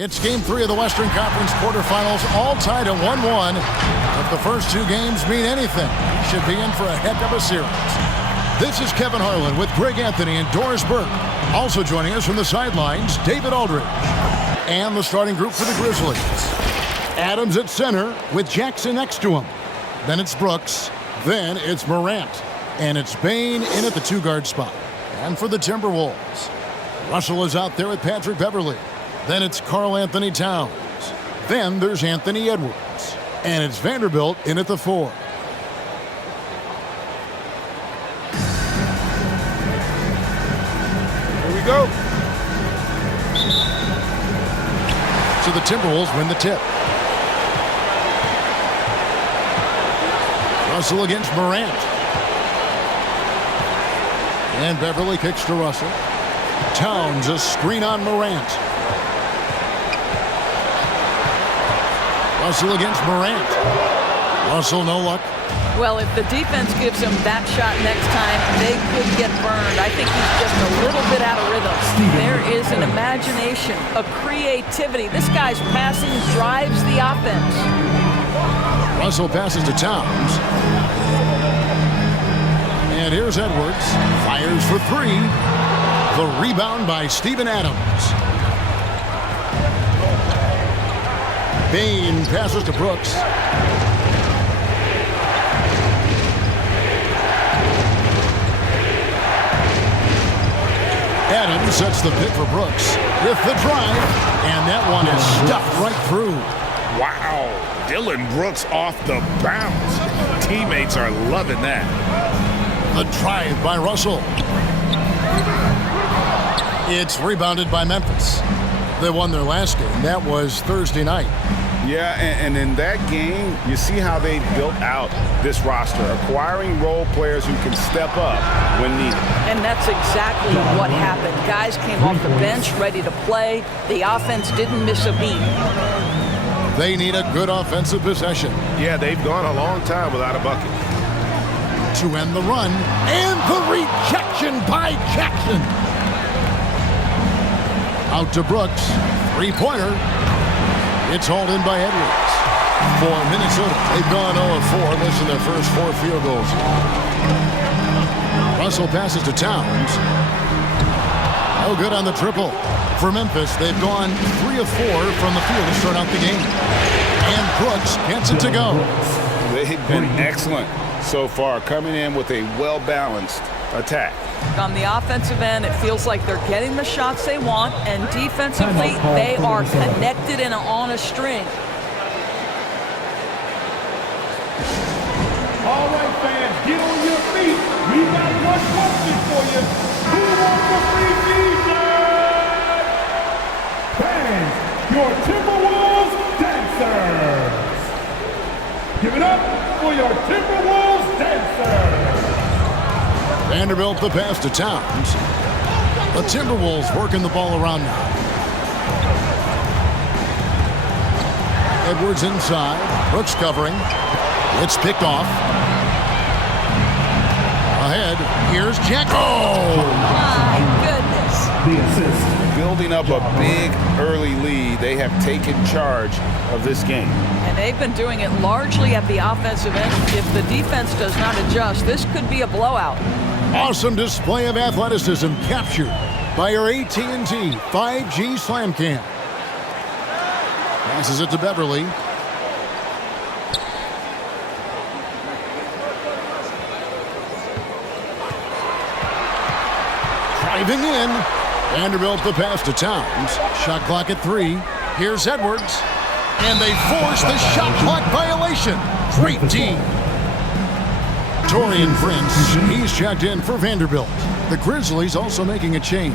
It's Game 3 of the Western Conference quarterfinals, all tied at 1-1. If the first two games mean anything, he should be in for a heck of a series. This is Kevin Harlan with Greg Anthony and Doris Burke. Also joining us from the sidelines, David Aldridge. And the starting group for the Grizzlies. Adams at center with Jackson next to him. Then it's Brooks. Then it's Morant. And it's Bane in at the two-guard spot. And for the Timberwolves, Russell is out there with Patrick Beverley. Then it's Karl Anthony Towns. Then there's Anthony Edwards. And it's Vanderbilt in at the 4. Here we go. So the Timberwolves win the tip. Russell against Morant. And Beverley kicks to Russell. Towns a screen on Morant. Russell against Morant. Russell no luck. Well, if the defense gives him that shot next time, they could get burned. I think he's just a little bit out of rhythm. There is an imagination, a creativity. This guy's passing drives the offense. Russell passes to Towns. And here's Edwards. Fires for 3. The rebound by Steven Adams. Bane passes to Brooks. Adams sets the pick for Brooks with the drive, and that one is stuffed right through. Wow. Dylan Brooks off the bounce. Teammates are loving that. The drive by Russell. It's rebounded by Memphis. They won their last game. That was Thursday night. Yeah, and in that game, you see how they built out this roster, acquiring role players who can step up when needed. And that's exactly what happened. Guys came off the bench ready to play. The offense didn't miss a beat. They need a good offensive possession. Yeah, they've gone a long time without a bucket. To end the run, and the rejection by Jackson. Out to Brooks, three-pointer. It's hauled in by Edwards. For Minnesota, they've gone 0-4, missing their first 4 field goals. Russell passes to Towns. No good on the triple. For Memphis, they've gone 3 of 4 from the field to start out the game. And Brooks gets it to go. They've been excellent so far, coming in with a well-balanced attack. On the offensive end, it feels like they're getting the shots they want, and defensively, they are connected and on a string. All right, fans, get on your feet. We got one question for you. Who wants the free t-shirt? Fans, your Timberwolves dancers. Give it up for your Timberwolves dancers. Vanderbilt the pass to Towns. The Timberwolves working the ball around now. Edwards inside. Brooks covering. It's picked off. Ahead. Here's Jack. Oh! My goodness. The assist. Building up a big early lead, they have taken charge of this game. And they've been doing it largely at the offensive end. If the defense does not adjust, this could be a blowout. Awesome display of athleticism captured by your AT&T 5G Slam Cam. Passes it to Beverley. Driving in. Vanderbilt the pass to Towns. Shot clock at 3. Here's Edwards. And they force the shot clock violation. Great D. Taurean Prince, he's checked in for Vanderbilt. The Grizzlies also making a change.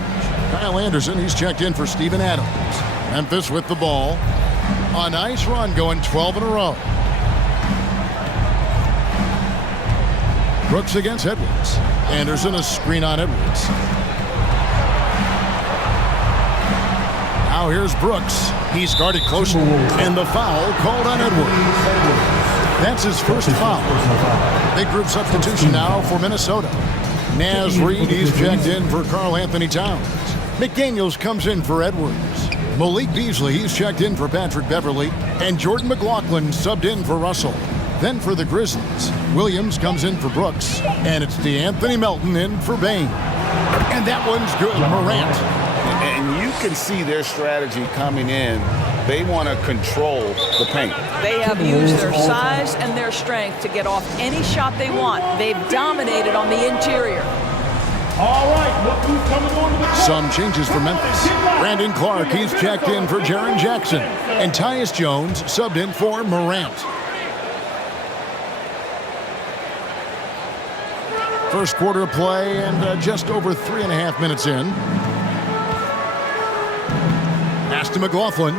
Kyle Anderson, he's checked in for Steven Adams. Memphis with the ball. A nice run going 12 in a row. Brooks against Edwards. Anderson a screen on Edwards. Now here's Brooks. He's guarded closely. And the foul called on Edwards. That's his first foul. Big group substitution now for Minnesota. Naz Reid, he's checked in for Karl Anthony Towns. McDaniels comes in for Edwards. Malik Beasley, he's checked in for Patrick Beverly, and Jordan McLaughlin subbed in for Russell. Then for the Grizzlies, Williams comes in for Brooks, and it's DeAnthony Melton in for Bain. And that one's good, Morant. And you can see their strategy coming in. They want to control the paint. They have used their size and their strength to get off any shot they want. They've dominated on the interior. All right, look who's coming on to the court. Some changes for Memphis. Brandon Clark, he's checked in for Jaren Jackson. And Tyus Jones subbed in for Morant. First quarter of play and just over 3.5 minutes in. Pass to McLaughlin.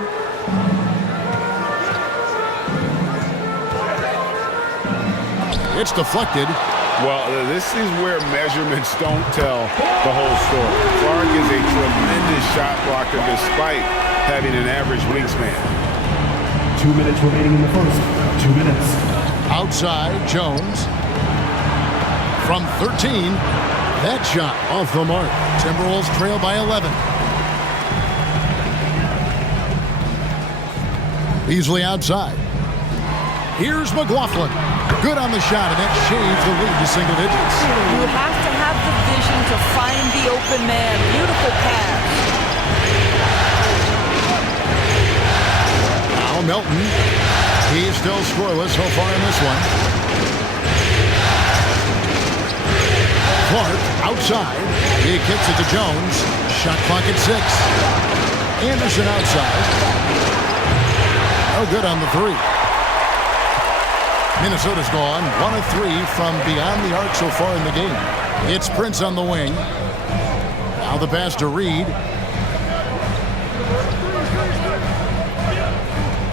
It's deflected. Well, this is where measurements don't tell the whole story. Clark is a tremendous shot blocker despite having an average wingspan. 2 minutes remaining in the first. 2 minutes. Outside, Jones. From 13, that shot off the mark. Timberwolves trail by 11. Beasley outside. Here's McLaughlin. Good on the shot, and that shaves the lead to single digits. You have to have the vision to find the open man. Beautiful pass. Now Melton. He's still scoreless so far in this one. Clark outside. He kicks it to Jones. Shot clock at 6. Anderson outside. Oh, good on the 3. Minnesota's gone 1 of 3 from beyond the arc so far in the game. It's Prince on the wing. Now the pass to Reed.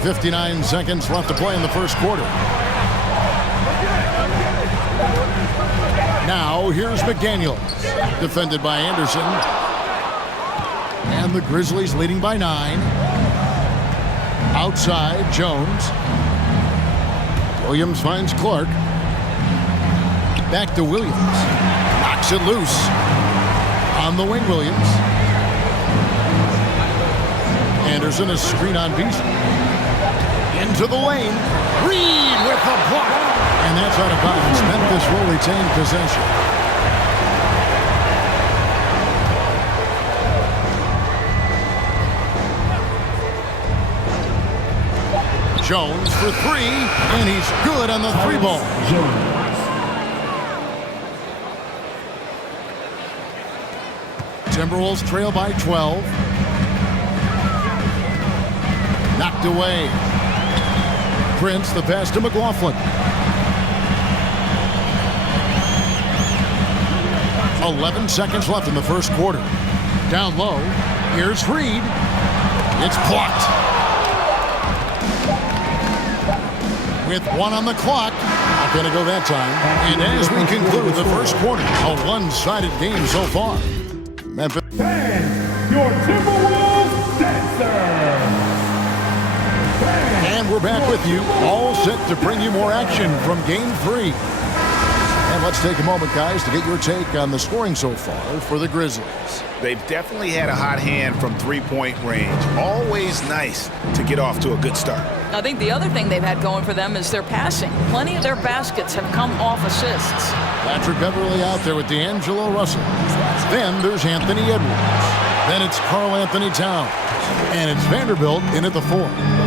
59 seconds left to play in the first quarter. Now here's McDaniel, defended by Anderson. And the Grizzlies leading by 9. Outside, Jones. Williams finds Clark. Back to Williams. Knocks it loose. On the wing, Williams. Anderson, a screen on Beasley. Into the lane. Reed with the block. And that's out of bounds. Memphis will retain possession. Jones for 3, and he's good on the 3 ball. Timberwolves trail by 12. Knocked away. Prince, the pass to McLaughlin. 11 seconds left in the first quarter. Down low. Here's Reed. It's blocked. With 1 on the clock. Not going to go that time. And as we conclude the first quarter, a one-sided game so far. Memphis. And your Timberwolves dancer. And we're back with you, all set to bring you more action from Game 3. And let's take a moment, guys, to get your take on the scoring so far for the Grizzlies. They've definitely had a hot hand from three-point range. Always nice to get off to a good start. I think the other thing they've had going for them is their passing. Plenty of their baskets have come off assists. Patrick Beverly out there with D'Angelo Russell. Then there's Anthony Edwards. Then it's Karl Anthony Towns. And it's Vanderbilt in at the 4.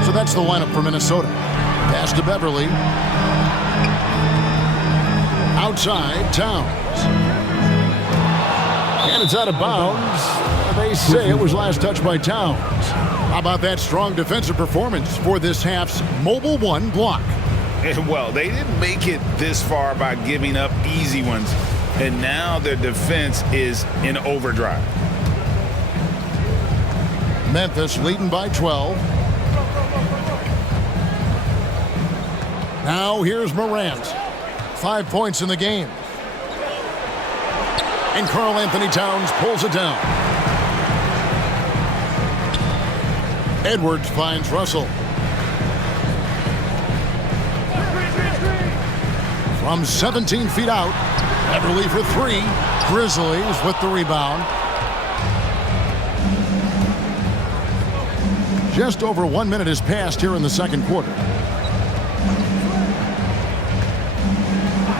So that's the lineup for Minnesota. Pass to Beverly. Outside, Towns. And it's out of bounds. They say it was last touched by Towns. How about that strong defensive performance for this half's Mobile 1 block? Well, they didn't make it this far by giving up easy ones. And now their defense is in overdrive. Memphis leading by 12. Now here's Morant. 5 points in the game. And Karl Anthony Towns pulls it down. Edwards finds Russell. From 17 feet out, Beverly for 3. Grizzlies with the rebound. Just over 1 minute has passed here in the second quarter.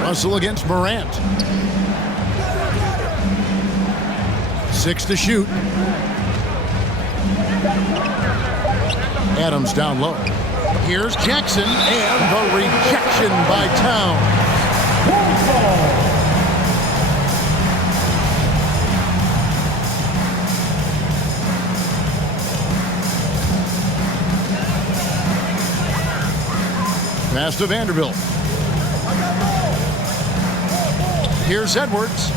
Russell against Morant. 6 to shoot. Adams down low. Here's Jackson, and the rejection by Town. Pass to Vanderbilt. Here's Edwards,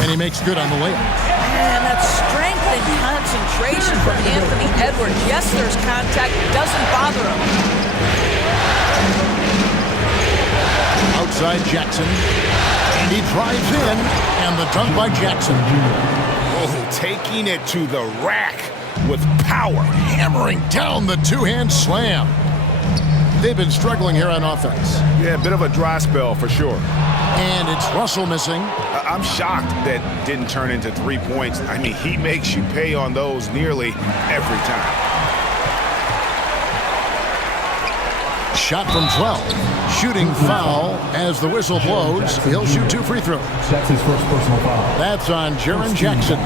and he makes good on the layup. And that strength and concentration from Anthony Edwards. Yes, there's contact. It doesn't bother him. Outside Jackson. And he drives in. And the dunk by Jackson. Oh, taking it to the rack with power. Hammering down the two-hand slam. They've been struggling here on offense. Yeah, a bit of a dry spell for sure. And it's Russell missing. I'm shocked that didn't turn into 3 points. I mean, he makes you pay on those nearly every time. Shot from 12. Shooting foul as the whistle blows. He'll shoot 2 free throws. That's his first personal foul. That's on Jaren Jackson.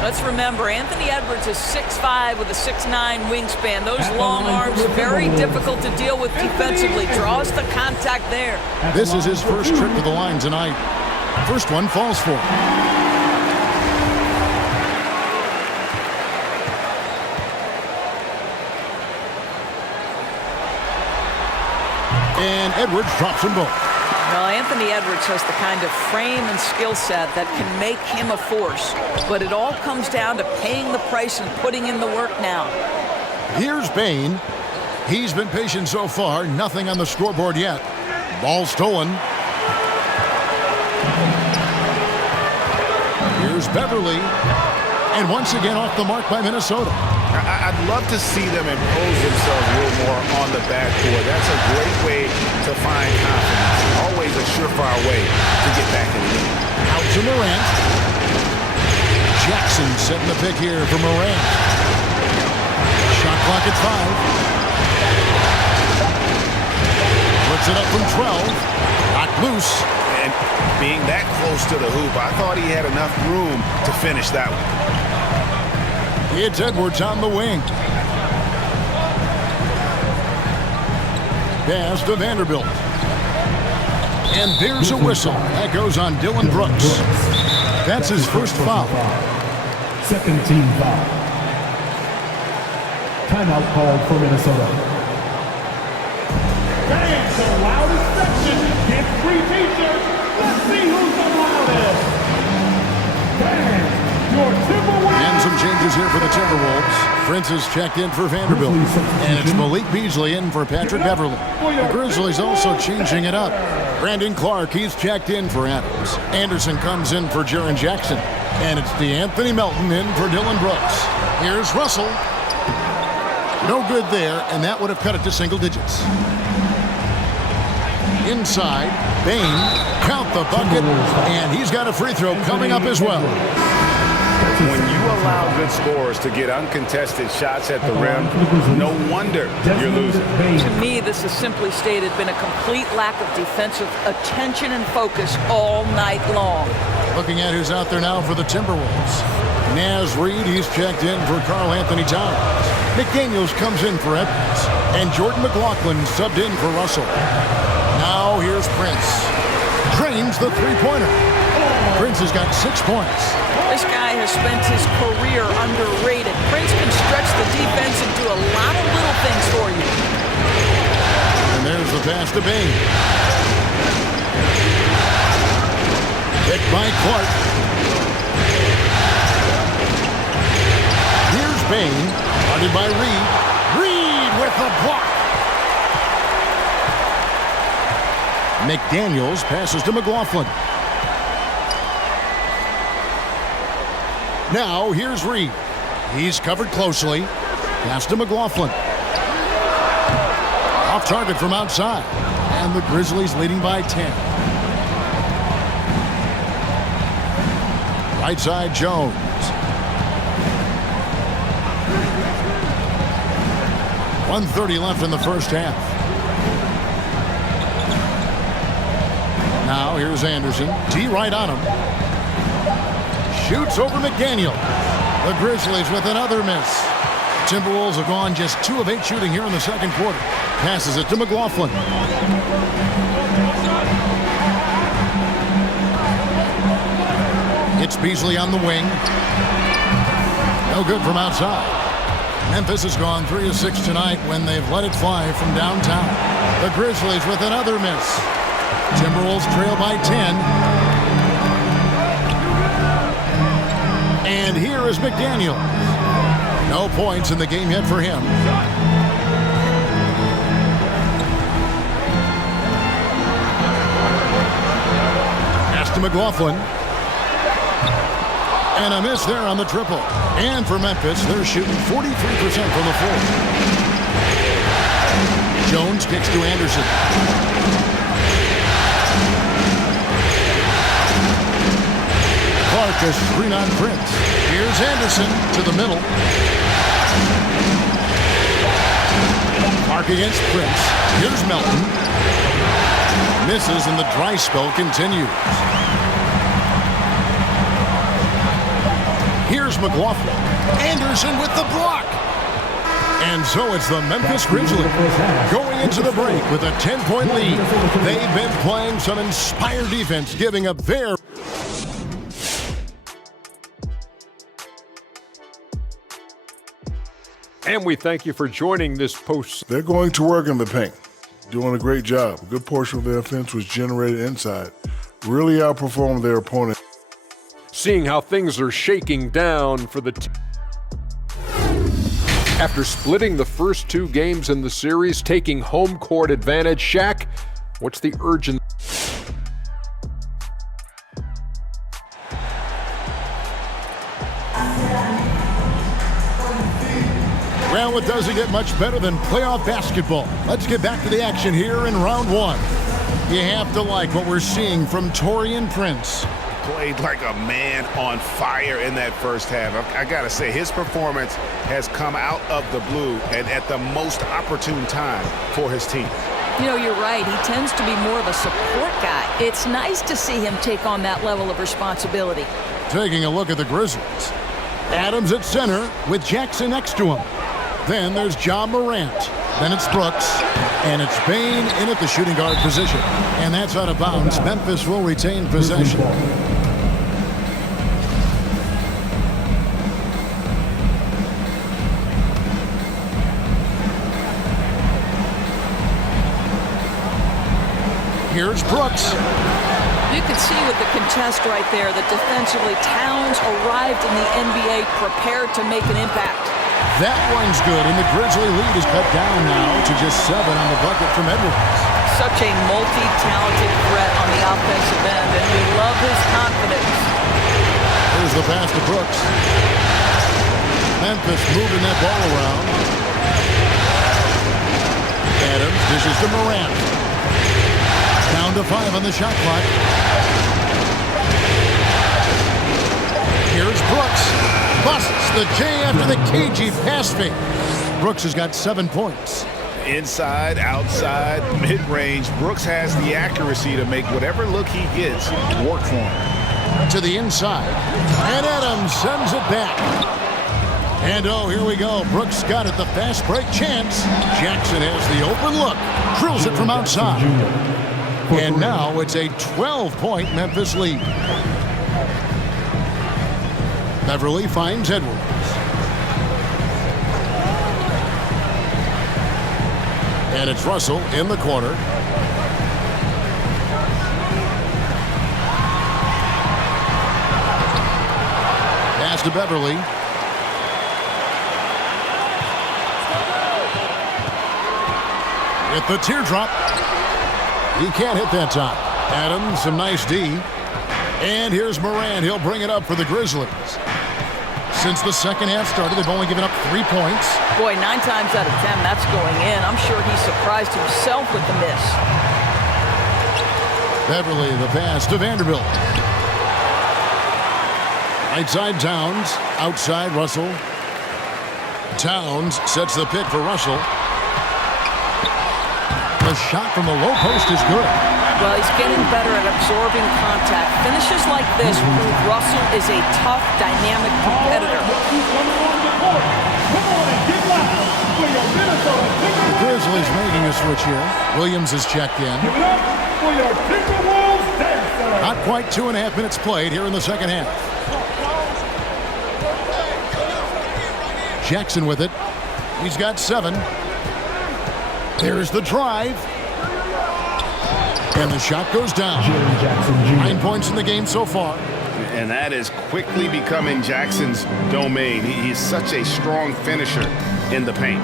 Let's remember, Anthony Edwards is 6'5" with a 6'9" wingspan. Those long arms, very difficult to deal with defensively. Draws the contact there. This is his first trip to the line tonight. First one falls for him. And Edwards drops them both. Well, Anthony Edwards has the kind of frame and skill set that can make him a force. But it all comes down to paying the price and putting in the work now. Here's Bain. He's been patient so far. Nothing on the scoreboard yet. Ball stolen. Here's Beverly. And once again off the mark by Minnesota. I'd love to see them impose themselves a little more on the backcourt. That's a great way to find confidence. Always a surefire way to get back in the game. Out to Morant. Jackson setting the pick here for Morant. Shot clock at 5. Puts it up from 12. Knocked loose. And being that close to the hoop, I thought he had enough room to finish that one. It's Edwards on the wing. Pass to Vanderbilt. And there's a whistle. That goes on Dylan Brooks. That's his first foul. Second team foul. Timeout called for Minnesota. Fans, the loudest section gets free t-shirts. Let's see who's the loudest. Fans, your Timberwolves. And some changes here for the Timberwolves. Prince is checked in for Vanderbilt. And it's Malik Beasley in for Patrick Beverly. The Grizzlies also changing it up. Brandon Clark, he's checked in for Adams. Anderson comes in for Jaren Jackson. And it's DeAnthony Melton in for Dylan Brooks. Here's Russell. No good there, and that would have cut it to single digits. Inside, Bain, count the bucket, and he's got a free throw coming up as well. When you allow good scorers to get uncontested shots at the rim, no wonder you're losing. To me, this is simply stated been a complete lack of defensive attention and focus all night long. Looking at who's out there now for the Timberwolves. Naz Reid, he's checked in for Karl Anthony Towns. McDaniels comes in for Edwards. And Jordan McLaughlin subbed in for Russell. Now here's Prince. Drains the three-pointer. Prince has got 6 points. This guy has spent his career underrated. Prince can stretch the defense and do a lot of little things for you. And there's the pass to Bain. Picked by Clark. Here's Bain, guarded by Reid. Reid with the block. McDaniels passes to McLaughlin. Now, here's Reid. He's covered closely. Pass to McLaughlin. Off target from outside. And the Grizzlies leading by 10. Right side, Jones. 1:30 left in the first half. Now here's Anderson. D right on him. Shoots over McDaniel. The Grizzlies with another miss. Timberwolves have gone just 2 of 8 shooting here in the second quarter. Passes it to McLaughlin. It's Beasley on the wing. No good from outside. Memphis has gone 3 of 6 tonight when they've let it fly from downtown. The Grizzlies with another miss. Timberwolves trail by 10. And here is McDaniel. No points in the game yet for him. Pass to McLaughlin. And a miss there on the triple. And for Memphis, they're shooting 43% from the floor. Jones kicks to Anderson. Clark a screen on Prince. Here's Anderson to the middle. Clark against Prince. Here's Melton. Misses and the dry spell continues. Here's McLaughlin. Anderson with the block. And so it's the Memphis Grizzlies going into the break with a 10-point lead. They've been playing some inspired defense, giving up their... And we thank you for joining this post. They're going to work in the paint, doing a great job. A good portion of their offense was generated inside. Really outperformed their opponent. Seeing how things are shaking down for the team. After splitting the first 2 games in the series, taking home court advantage, Shaq, what's the urgency? Well, it doesn't get much better than playoff basketball. Let's get back to the action here in round 1. You have to like what we're seeing from Taurean Prince. Played like a man on fire in that first half. I gotta say, his performance has come out of the blue and at the most opportune time for his team. You know, you're right. He tends to be more of a support guy. It's nice to see him take on that level of responsibility. Taking a look at the Grizzlies. Adams at center with Jackson next to him. Then there's John Morant. Then it's Brooks. And it's Bain in at the shooting guard position. And that's out of bounds. Memphis will retain possession. Here's Brooks. You can see with the contest right there that defensively Towns arrived in the NBA prepared to make an impact. That one's good, and the Grizzly lead is cut down now to just 7 on the bucket from Edwards. Such a multi-talented threat on the offensive end, and we love his confidence. Here's the pass to Brooks. Memphis moving that ball around. Adams dishes to Morant. Down to 5 on the shot clock. Here's Brooks. Busts the J after the cagey pass fake. Brooks has got 7 points. Inside, outside, mid-range, Brooks has the accuracy to make whatever look he gets work for him. To the inside. And Adams sends it back. And oh, here we go. Brooks got it, the fast break chance. Jackson has the open look. Drills it from outside. And now it's a 12-point Memphis lead. Beverly finds Edwards. And it's Russell in the corner. Pass to Beverly. With the teardrop. He can't hit that time. Adams, some nice D. And here's Morant. He'll bring it up for the Grizzlies. Since the second half started, they've only given up 3 points. Boy, 9 times out of 10, that's going in. I'm sure he surprised himself with the miss. Beverly, the pass to Vanderbilt. Right side, Towns. Outside, Russell. Towns sets the pick for Russell. the shot from the low post is good. Well, he's getting better at absorbing contact. Finishes like this prove Russell is a tough, dynamic competitor. The Grizzlies making a switch here. Williams is checked in. Not quite 2.5 minutes played here in the second half. Jackson with it. He's got 7. There's the drive. And the shot goes down. 9 points in the game so far. And that is quickly becoming Jackson's domain. He's such a strong finisher in the paint.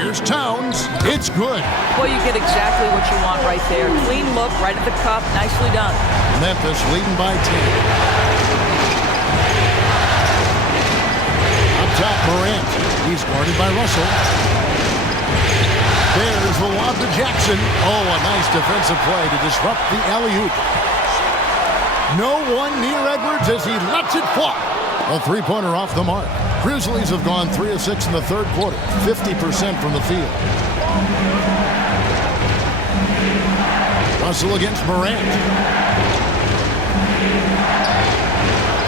Here's Towns. It's good. Well, you get exactly what you want right there. Clean look, right at the cup. Nicely done. Memphis leading by 10. Up top, Morant. He's guarded by Russell. There's the lob to Jackson. Oh, a nice defensive play to disrupt the alley-oop. No one near Edwards as he lets it fly. A three-pointer off the mark. Grizzlies have gone 3 of 6 in the third quarter, 50% from the field. Russell against Morant.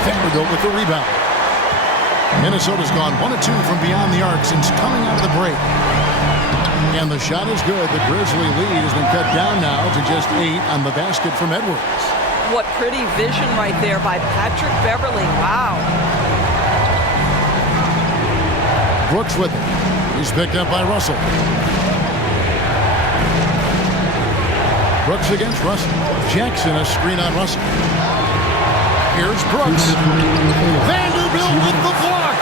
Vanderbilt with the rebound. Minnesota's gone 1 of 2 from beyond the arc since coming out of the break. And the shot is good. The Grizzly lead has been cut down now to just 8 on the basket from Edwards. What pretty vision right there by Patrick Beverly. Wow. Brooks with it. He's picked up by Russell. Brooks against Russell. Jackson a screen on Russell. Here's Brooks. Vanderbilt with the block.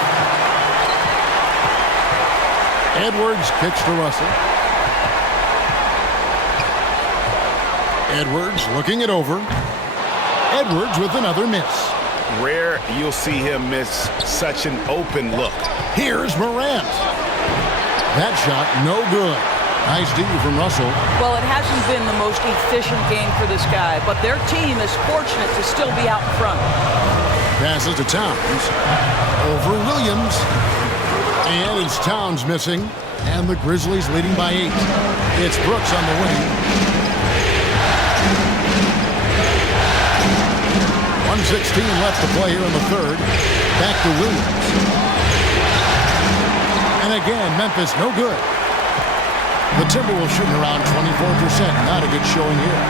Edwards kicks to Russell. Edwards looking it over. Edwards with another miss. Rare you'll see him miss such an open look. Here's Morant. That shot no good. Nice D from Russell. Well, it hasn't been the most efficient game for this guy, but their team is fortunate to still be out in front. Passes to Towns. Over Williams. And it's Towns missing. And the Grizzlies leading by 8. It's Brooks on the wing. 1:16 left to play here in the third. Back to Williams. And again, Memphis no good. The Timberwolves shooting around 24%. Not a good showing here.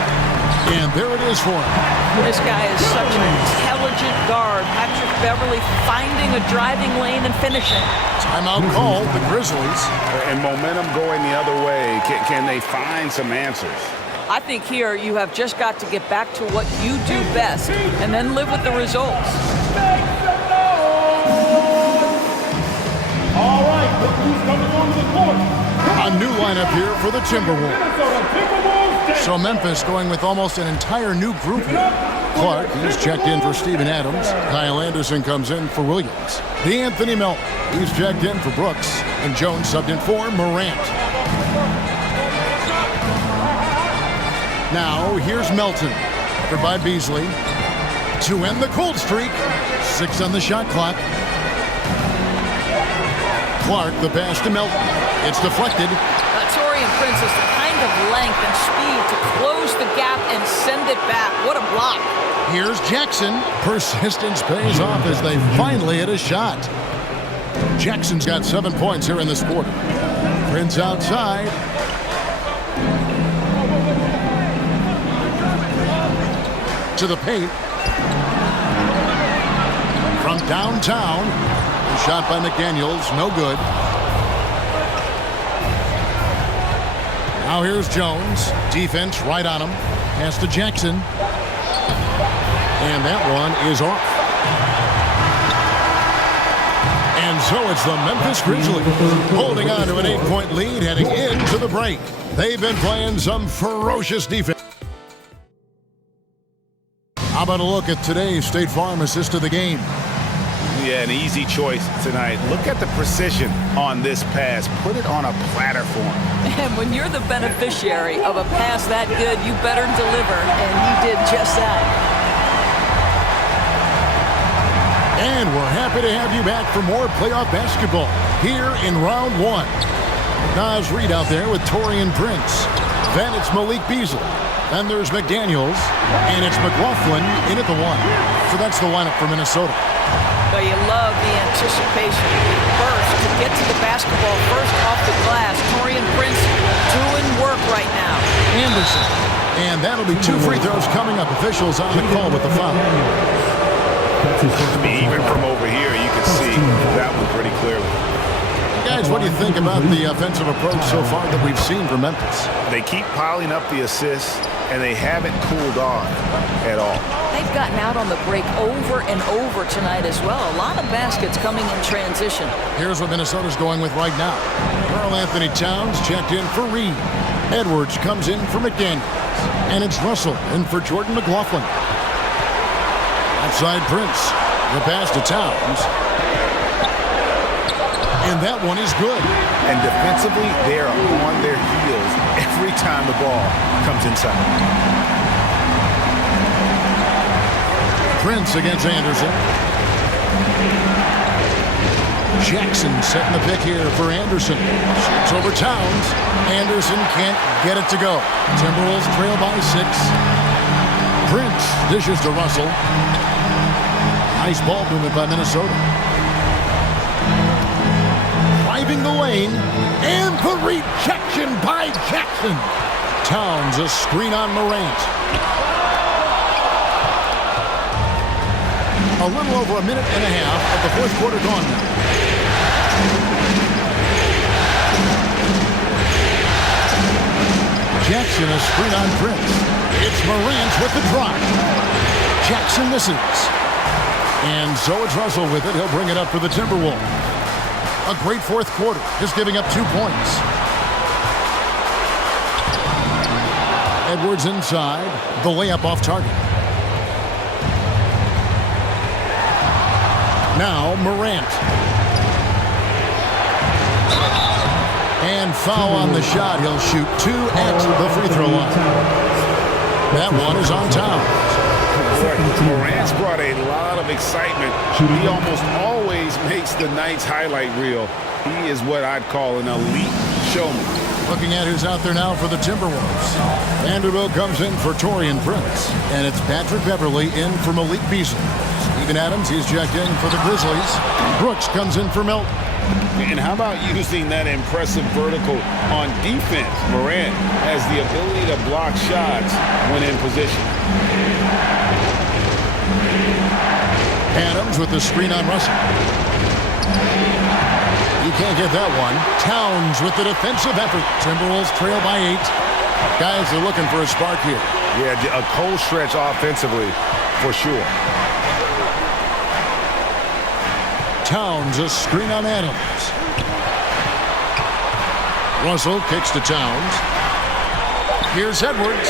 And there it is for him. This guy is such an intelligent guard. Patrick Beverly finding a driving lane and finishing. Timeout called, the Grizzlies. And momentum going the other way. Can they find some answers? I think here you have just got to get back to what you do best and then live with the results. All right, look who's coming onto the court. A new lineup here for the Timberwolves. So Memphis going with almost an entire new group here. Clark, he's checked in for Steven Adams. Kyle Anderson comes in for Williams. D'Anthony Melton, he's checked in for Brooks. And Jones subbed in for Morant. Now, here's Melton, covered by Beasley. To end the cold streak. 6 on the shot clock. Clark, the pass to Melton. It's deflected. Taurean Prince has the kind of length and speed to close the gap and send it back. What a block. Here's Jackson. Persistence pays off as they finally hit a shot. Jackson's got 7 points here in this quarter. Prince outside. To the paint. From downtown. Shot by McDaniels. No good. Now here's Jones. Defense right on him. Pass to Jackson. And that one is off. And so it's the Memphis Grizzlies holding on to an 8-point lead heading into the break. They've been playing some ferocious defense. How about a look at today's State Farm assist of the game? Yeah, an easy choice tonight. Look at the precision on this pass. Put it on a platter for him. And when you're the beneficiary of a pass that good, you better deliver, and he did just that. And we're happy to have you back for more playoff basketball here in round 1. Nas Reed out there with Taurean Prince. Then it's Malik Beasley. Then there's McDaniels. And it's McLaughlin in at the 1. So that's the lineup for Minnesota. But you love the anticipation. First, to get to the basketball first off the glass. Taurean Prince doing work right now. Anderson. And that'll be 2 free throws coming up. Officials on the call with the foul. Even from over here, you can see that one pretty clearly. Guys, what do you think about the offensive approach so far that we've seen from Memphis? They keep piling up the assists, and they haven't cooled off at all. They've gotten out on the break over and over tonight as well. A lot of baskets coming in transition. Here's what Minnesota's going with right now. Karl Anthony Towns checked in for Reed. Edwards comes in for McDaniels. And it's Russell in for Jordan McLaughlin. Outside Prince. The pass to Towns. And that one is good. And defensively, they are on their heels every time the ball comes inside. Prince against Anderson. Jackson setting the pick here for Anderson. Shoots over Towns. Anderson can't get it to go. Timberwolves trail by 6. Prince dishes to Russell. Nice ball movement by Minnesota. Driving the lane. And the rejection by Jackson. Towns a screen on Morant. A little over a minute and a half of the fourth quarter gone now. Jackson a screen on Prince. It's Morant with the drive. Jackson misses. And so it's Russell with it. He'll bring it up for the Timberwolves. A great fourth quarter, just giving up 2 points. Edwards inside. The layup off target. Now Morant. And foul on the shot. He'll shoot 2 at the free throw line. That one is on Towns. Morant's brought a lot of excitement. He almost always makes the night's highlight reel. He is what I'd call an elite showman. Looking at who's out there now for the Timberwolves. Vanderbilt comes in for Taurean Prince. And it's Patrick Beverley in for Malik Beasley. Steven Adams, he's checked in for the Grizzlies. Brooks comes in for Milton. And how about using that impressive vertical on defense? Morant has the ability to block shots when in position. Adams with the screen on Russell. You can't get that one. Towns with the defensive effort. Timberwolves trail by 8. Guys are looking for a spark here. Yeah, a cold stretch offensively for sure. Towns a screen on Adams. Russell kicks to Towns. Here's Edwards.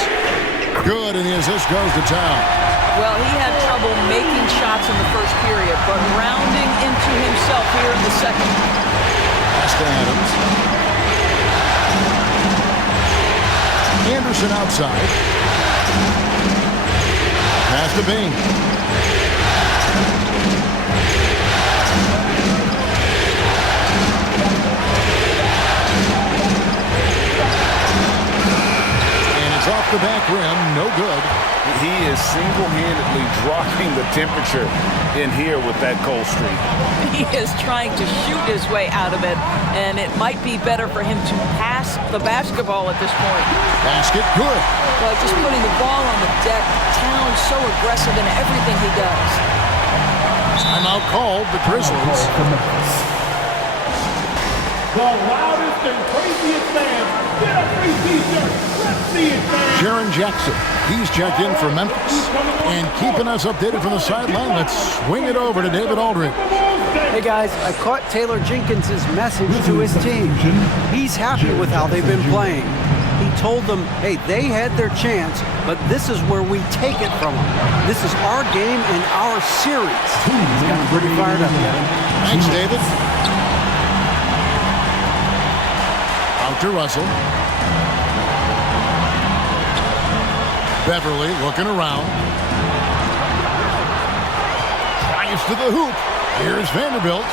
Good, and the assist goes to Towns. Well, he had trouble making shots in the first period, but rounding into himself here in the second. Pass to Adams. Anderson outside. Pass to Bing. Off the back rim, no good. He is single-handedly dropping the temperature in here with that cold streak. He is trying to shoot his way out of it, and it might be better for him to pass the basketball at this point. Basket, good. Well, just putting the ball on the deck. Towns so aggressive in everything he does. Timeout called, the Grizzlies. The loudest and craziest fans. Get a free t-shirt. Let's see it, fans. Jaren Jackson, he's checked in for Memphis. And keeping us updated from the sideline, let's swing it over to David Aldridge. Hey guys, I caught Taylor Jenkins' message to his team. He's happy with how they've been playing. He told them, hey, they had their chance, but this is where we take it from them. This is our game and our series. He's got pretty fired up, Kevin. Thanks, David. Out to Russell. Beverly looking around. Drives to the hoop. Here's Vanderbilt.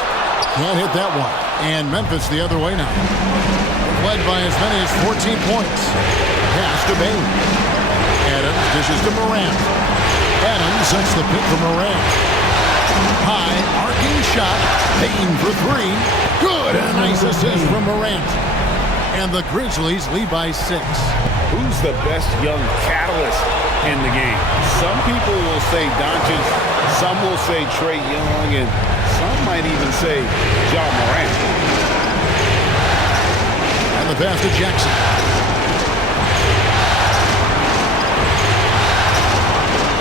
Can't hit that one. And Memphis the other way now. Led by as many as 14 points. Pass to Bain. Adams dishes to Morant. Adams sets the pick for Morant. High, arcing shot. Bain for three. Good. And a nice assist from Morant. And the Grizzlies lead by 6. Who's the best young catalyst in the game? Some people will say Doncic, some will say Trae Young, and some might even say Ja Morant. And the pass to Jackson.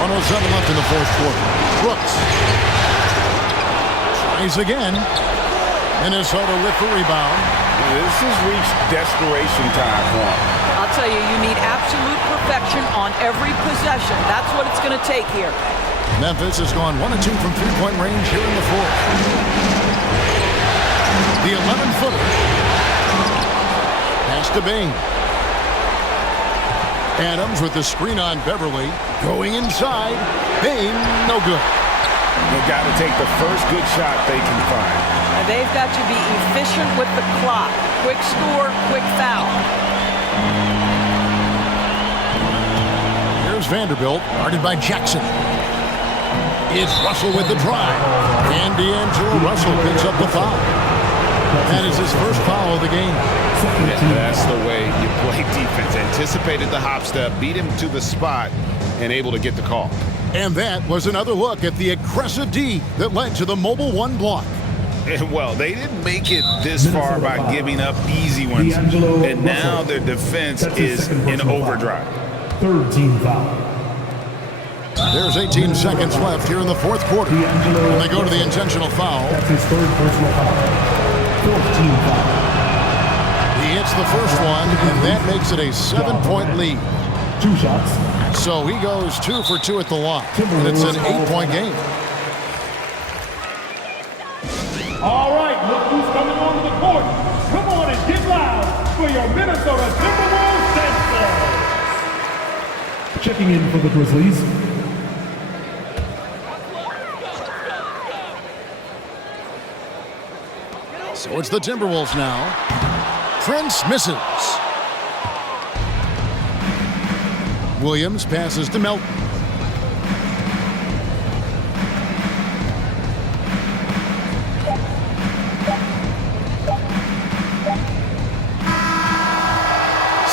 .107 left in the fourth quarter. Brooks tries again. Minnesota with the rebound. This has reached desperation time for him. I'll tell you, you need absolute perfection on every possession. That's what it's going to take here. Memphis has gone 1 of 2 from three-point range here in the fourth. The 11-footer. Pass to Bain. Adams with the screen on Beverly. Going inside. Bain, no good. They've got to take the first good shot they can find. They've got to be efficient with the clock. Quick score, quick foul. Here's Vanderbilt, guarded by Jackson. It's Russell with the drive. And D'Angelo Russell picks up the foul. That is his first foul of the game. That's the way you play defense. Anticipated the hop step, beat him to the spot, and able to get the call. And that was another look at the aggressive D that led to the Mobile One block. Well, they didn't make it this far by giving up easy ones. And now their defense is in overdrive. Third team foul. There's 18 seconds left here in the fourth quarter. And they go to the intentional foul. That's his third personal foul. Fourth team foul. He hits the first one, and that makes it a 7-point lead. 2 shots. So he goes 2 for 2 at the line, and it's an 8-point game. All right, look who's coming onto the court. Come on and get loud for your Minnesota Timberwolves dancers. Checking in for the Grizzlies. So it's the Timberwolves now. Prince misses. Williams passes to Melton.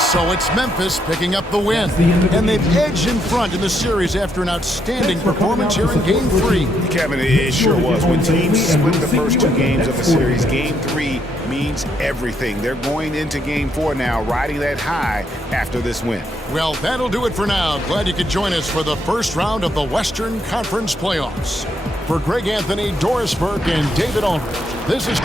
So it's Memphis picking up the win. And they've edged in front in the series after an outstanding performance here in Game 3. Kevin, it sure was. When teams split the first 2 games of the series, Game 3 means everything. They're going into Game 4 now, riding that high after this win. Well, that'll do it for now. Glad you could join us for the first round of the Western Conference playoffs. For Greg Anthony, Doris Burke, and David Aldridge, this is